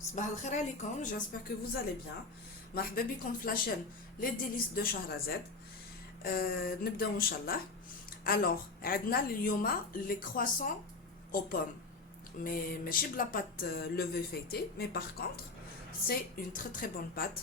صباح الخير عليكم. j'espère que vous allez bien. مرحبا بكم في لاشين لي ديليس دو شهرزاد. نبداو ان شاء الله. alors عندنا اليوم لي كرواسون aux pommes, mais ماشي بلا بات لوفي فايتي, mais par contre c'est une très très bonne pâte.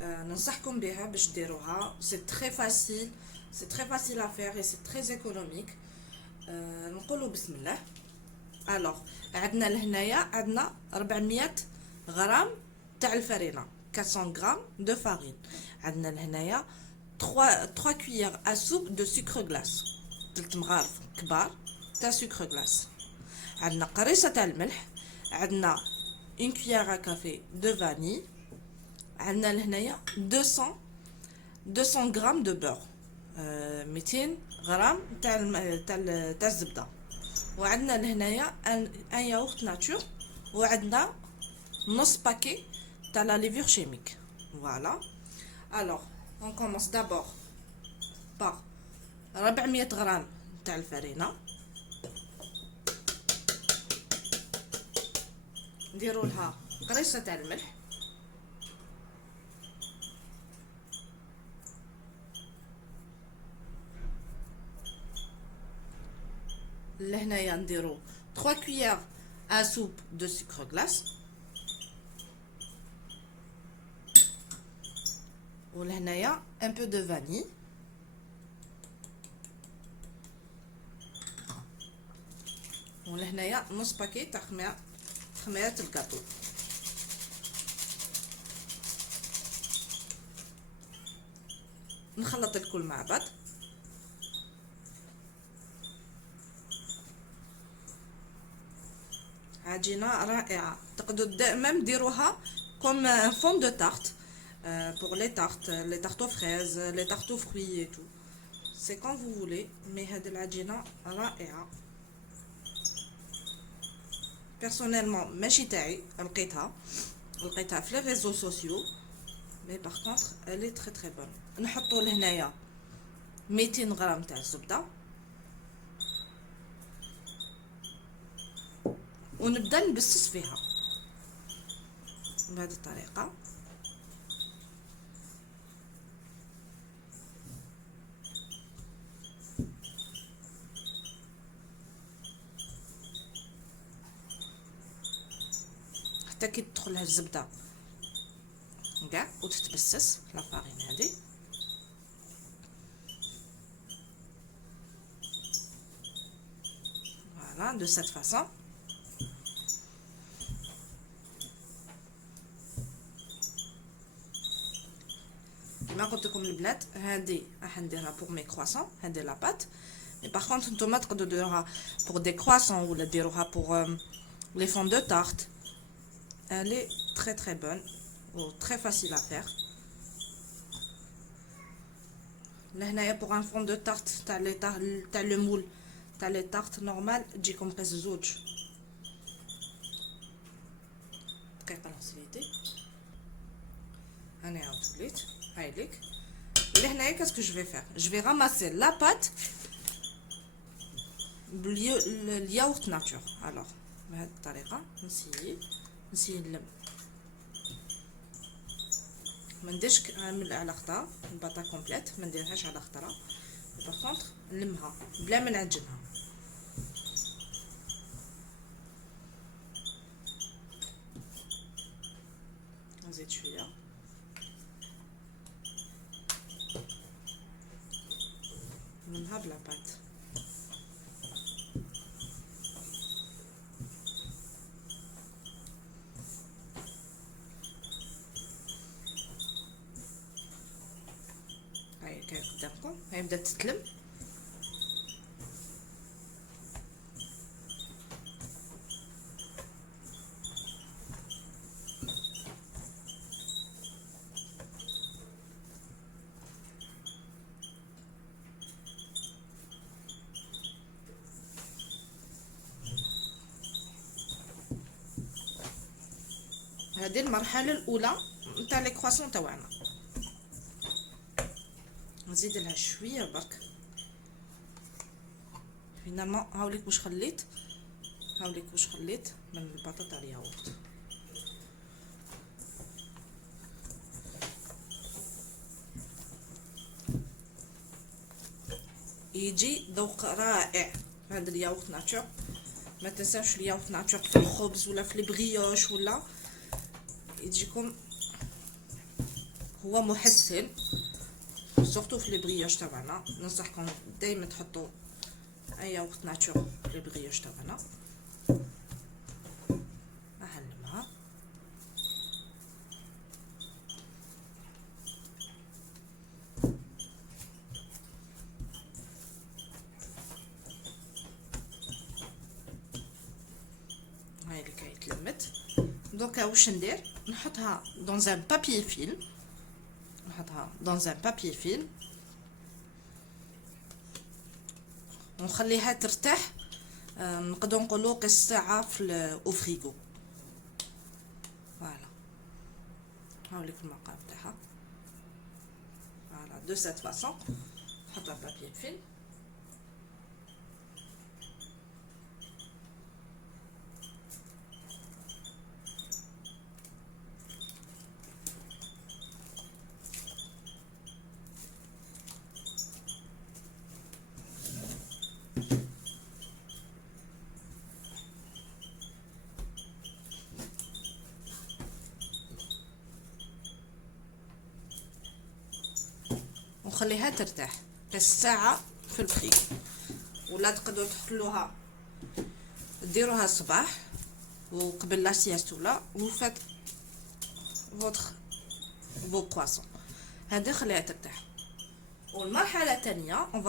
ننصحكم بها باش ديروها. c'est très facile, c'est très facile à faire et c'est très économique. نقولوا بسم الله. alors عندنا لهنايا عندنا 400 غرام تاع الفرينه, 400 غرام de farine. عندنا لهنايا 3 cuillères à soupe de sucre glace, 3 مغارف كبار تاع sucre glace. عندنا قريصه تاع الملح. عندنا une cuillère à café de vanille. عندنا لهنايا 200 غرام de beurre, 200 غرام تاع الزبده. وعندنا لهنايا ان ياغورت ناتور. وعندنا نص باكي تاع لا ليفور chimique. Voilà. Alors, on commence d'abord par 400 غرام تاع الفرينه. نديروا لها قريصه تاع الملح. لهنايا نديروا 3 cuillères à soupe de sucre glace. ولهنايا un peu de vanille. ولهنايا نص باكي تاع خميرة الكاطو. نخلط الكل مع بعض. عجينة رائعة. تقدروا دائما ديروها comme fond de tarte pour les tartes aux fraises, les tartes aux fruits et tout. C'est quand vous voulez, mais هاد العجينة رائعة. personnellement ماشي تاعي, لقيتها في les réseaux sociaux, mais par contre elle est très très bonne. نحطوا لهنايا 200 غرام تاع الزبدة ونبدا نبسس فيها بهذه الطريقه. حتى كي تدخلها الزبده كاع وتتبسس لا فارين هذه. فوالا دو سيت فاصون. كما قلت لكم البنات, هذه راح نديرها بور مي كرواسون, هذه لا بات. مي باغ كونطخ نتوما تقدروا ديروها بور دي كرواسون ولا ديروها بور لي فون دو تارت. elle est très très bonne ou très facile à faire. لهنايا بور ان فون دو تارت تاع لو مول تاع لي تارت نورمال تجيكم قيس زوج دقيقه لغسليتي. انا عاود وليت هايليك. لهنايا كاسكو جو في فير, جو في راماسي لا بات بالياغورت ناتور. الوغ بهذه الطريقه نسيي نلم, ما نديرش على خطره الباطا كومبليت, ما نديرهاش على خطره. باغ كونطخ نلمها بلا ما نعجنها. نزيد شويه منها بلا بات. هاي كاين قدامكم, هاي بدات تتلم. هذه المرحله الاولى نتاع لي كرواسون تاعنا. نزيد لها شويه برك. فينالمون هاوليك واش خليت من البطاطا الياغورت. يجي ذوق رائع. هذا الياغورت ناتور، ما تنساوش الياغورت ناتور في الخبز ولا في البغيوش ولا يجيكم، هو محسن سورتو في البغيوش تاعنا. ننصحكم دائما تحطوا اي ياغورت ناتور في البغيوش تاعنا. اعلمها هاي اللي كيتلمت. دوكا واش ندير؟ نحطها دون ان بابي فيلم، نحطها دون ان بابي فيلم ونخليها ترتاح. نقدروا نقولوا قص ساعه في الفريغو. فوالا هاوليك المقام تاعها. فوالا دو سيت فاصون نحطها بابي فيلم. ونخليها ترتاح قص ساعه في الفريغو. ولا تقدروا تحطوها ديروها الصباح وقبل لا سياست ولا وفات فوتر بو بواسون. هذه خليها ترتاح. والمرحله الثانيه on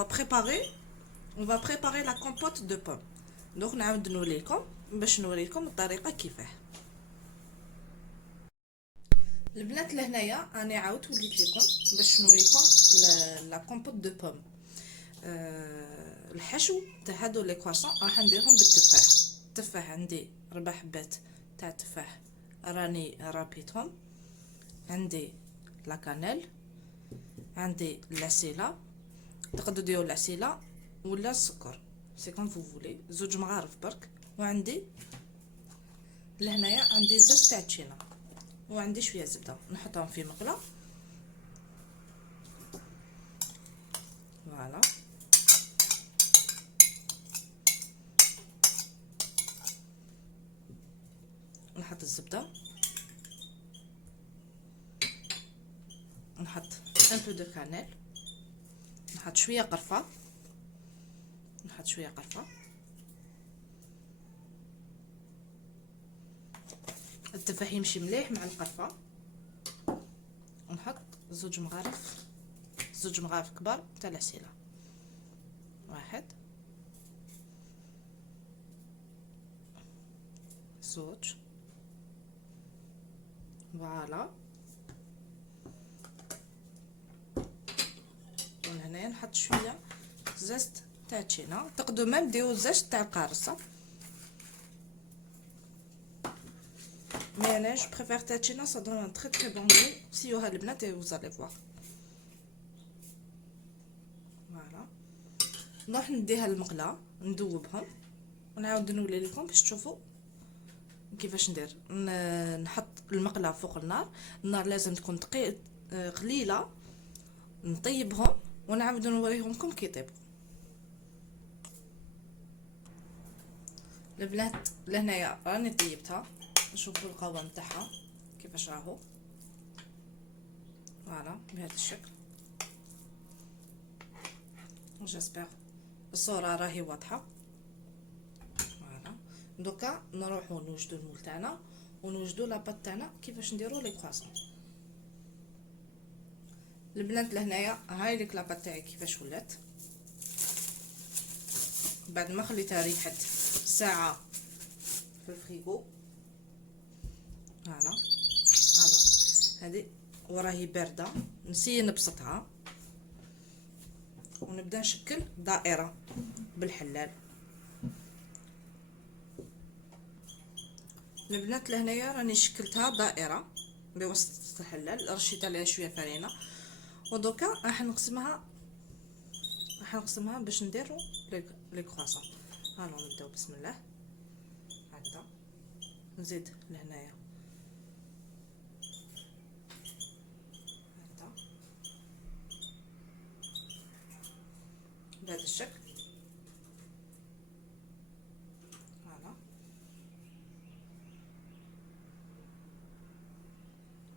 va préparer la compote de pomme. دونك نعاود نوريكم باش نوريكم الطريقه كيفاه. البنات لهنايا راني عاودت وليت لكم باش نوريكم لا كومبوت دو بوم. الحشو تاع هادو لي كواسون راح نديرهم بالتفاح. التفاح عندي 4 حبات تاع التفاح راني رابيتهم. عندي لا كانيل، عندي لاسيلا، تقدروا ديروا لاسيلا ولا السكر سي كوم فو فولي، 2 مغارف برك. وعندي لهنايا عندي زاز تاع التشينا وعندي شويه زبده نحطهم في مقله. فوالا نحط الزبده، نحط ان بو دو كانيل، نحط شويه قرفه، نحط شويه قرفه. التفاح يمشي مليح مع القرفه. ونحط 2 مغارف كبار تاع العسيله. 1 2. فوالا وهنا نحط شويه زيت تاع التشينا. تقدروا ميم ديروا زيت تاع القارصه، مي انا جو بريفير تاع التشينا سا دون ان تري تري بون غو. سيوها البنات و زالي فوار. فوالا نروح نديها المقله ندوبهم ونعاود نولي لكم باش تشوفوا كيفاش ندير. نحط المقله فوق النار لازم تكون قليله. نطيبهم ونعاود نوريهم لكم كي يطيبوا. البنات لهنايا راني طيبتها، نشوفوا القوام تاعها كيفاش راهو. فوالا بهذا الشكل. جاسبر الصوره راهي واضحه. فوالا دوكا نروحوا نوجدوا المول تاعنا ونوجدوا لاباط تاعنا كيفاش نديروا لي كرواسون. البنات لهنايا هاي ليك لاباط تاعي كيفاش ولات بعد ما خليتها ريحت ساعه في الفريغو. فوالا هذه وراهي بارده. نسي نبسطها ونبدا نشكل دائره بالحلال. البنات لهنايا راني شكلتها دائره بوسط الحلال، رشيت عليها شويه فرينه. ودوكا راح نقسمها باش نديرو لي كرواسون. هانو نبداو بسم الله. هكذا نزيد لهنايا هكذا بهذا الشكل. فوالا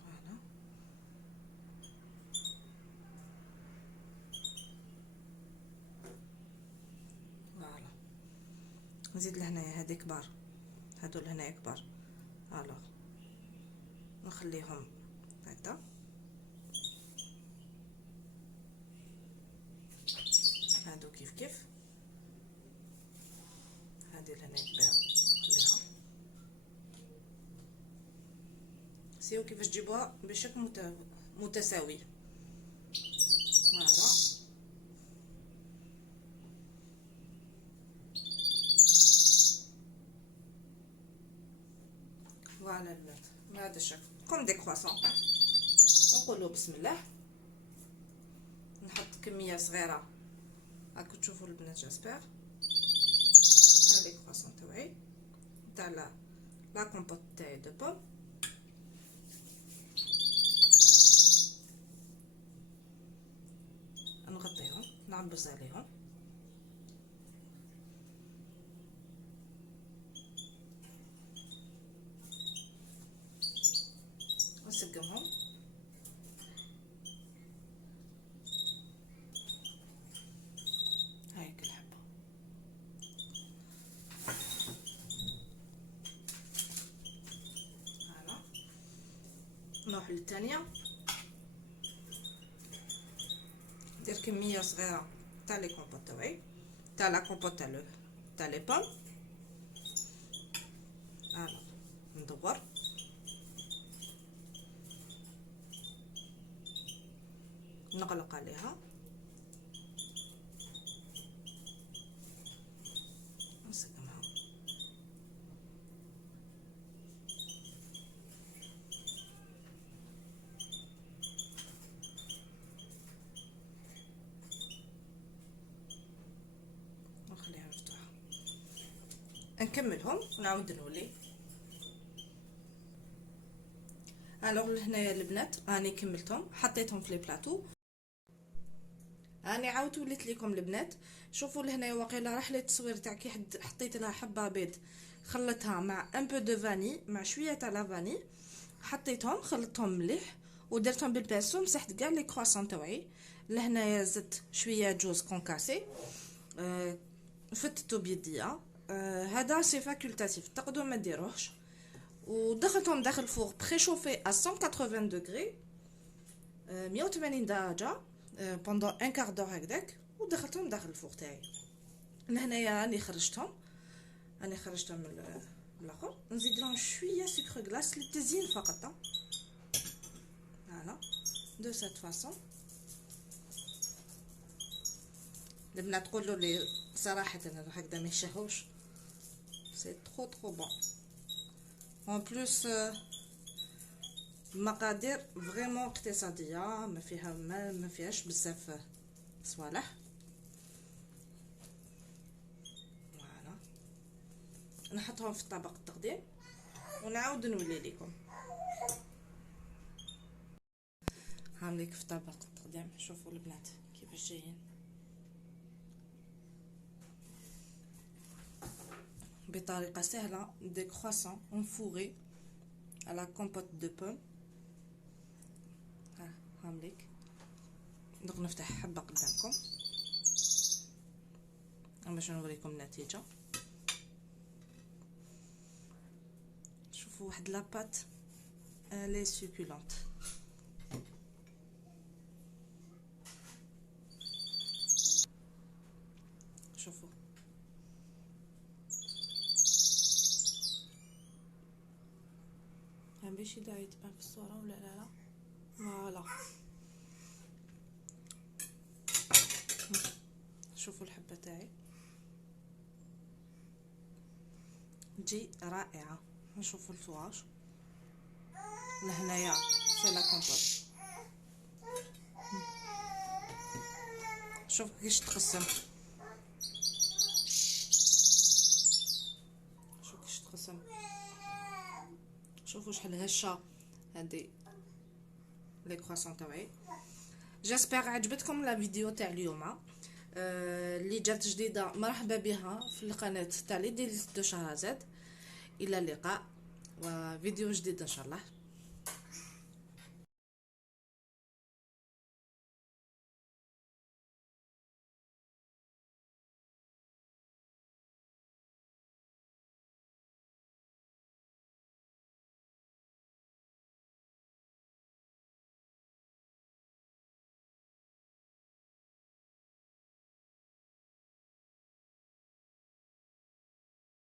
فوالا فوالا. نزيد لهنايا هادي كبار، هادو لهنايا كبار. الوغ نخليهم هكذا. هادو كيف هادي لهنا كبيرة خليها. سيو كيفاش تجيبوها بشكل متساوي. فوالا فوالا البنات بهذا الشكل كوم دي كرواسون. نقولوا بسم الله. نحط كميه صغيره راكم تشوفوا البنات جاسبر تاع لي كرواسون تاعي تاع لا كومبوت تاعي دو بوم. نغطيهم نعبز عليهم نسقمهم. هايك الحبه. هلا نروح للثانيه. ندير كميه صغيره تاع لي كومبوت تاعي تاع لا كومبوت تاع لي بوم. هلا ندور نغلق عليها نسقمها. نخليها مفتوحه. نكملهم ونعاود نولي. الوغ لهنايا البنات راني كملتهم حطيتهم في لي بلاطو. راني عاودت وليت لكم البنات. شوفوا لهنايا واقيلا راح لي التصوير تاع كي حطيت لها حبه بيض خلطتها مع ان بو دو فاني مع شويه تاع لا فاني. حطيتهم خلطتهم مليح ودرتهم بالباسو. مسحت كاع لي كرواسون تاعي. لهنايا زدت شويه جوز كونكاسي فتتو بيديا. هذا سي فاكولتاتيف تقدروا ما ديروهش. ودخلتهم داخل الفور بريشوفي ا 180 دوغري 180 درجه بوندون ان كار دور هكذاك. ودخلتهم داخل الفور تاعي. لهنايا راني خرجتهم من الاخر. نزيد لهم شويه سكر غلاس للتزيين فقط. فوالا دو سيت فاصون. البنات تقولوا لي صراحه انا هكذا ما يشهوش. سي ترو بون اون بلوس. مقادير فريمون اقتصاديه ما فيهاش بزاف صوالح. فوالا نحطهم في طبق التقديم ونعاود نولي لكم. هانليك في طبق التقديم. شوفوا البنات كيفاش جايين بطريقه سهله. دي كرواسون انفوري على كومبوت دو بوم. هامليك دوك نفتح حبه قدامكم باش نوريكم النتيجه. شوفوا واحد لاباط لي سوكولونت. شوفوا باش داعي تبان في الصوره ولا لا. فوالا شوفوا الحبه تاعي تجي رائعه. نشوفوا الفواش لهنايا سي لا كومبوت. شوف كيفاش تقسم. شوف كيفاش تقسم. شوفوا شحال هشه هادي لي كرواسون تاعي. جاسبر عجبتكم لا فيديو تاع اليوم. اللي جات جديده مرحبا بها في القناه تاع لي ديليس دو شهرزاد. الى اللقاء وفيديو جديد ان شاء الله.